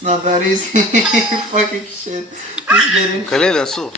It's not that easy. Fucking shit. Just kidding. Khalil, אסור.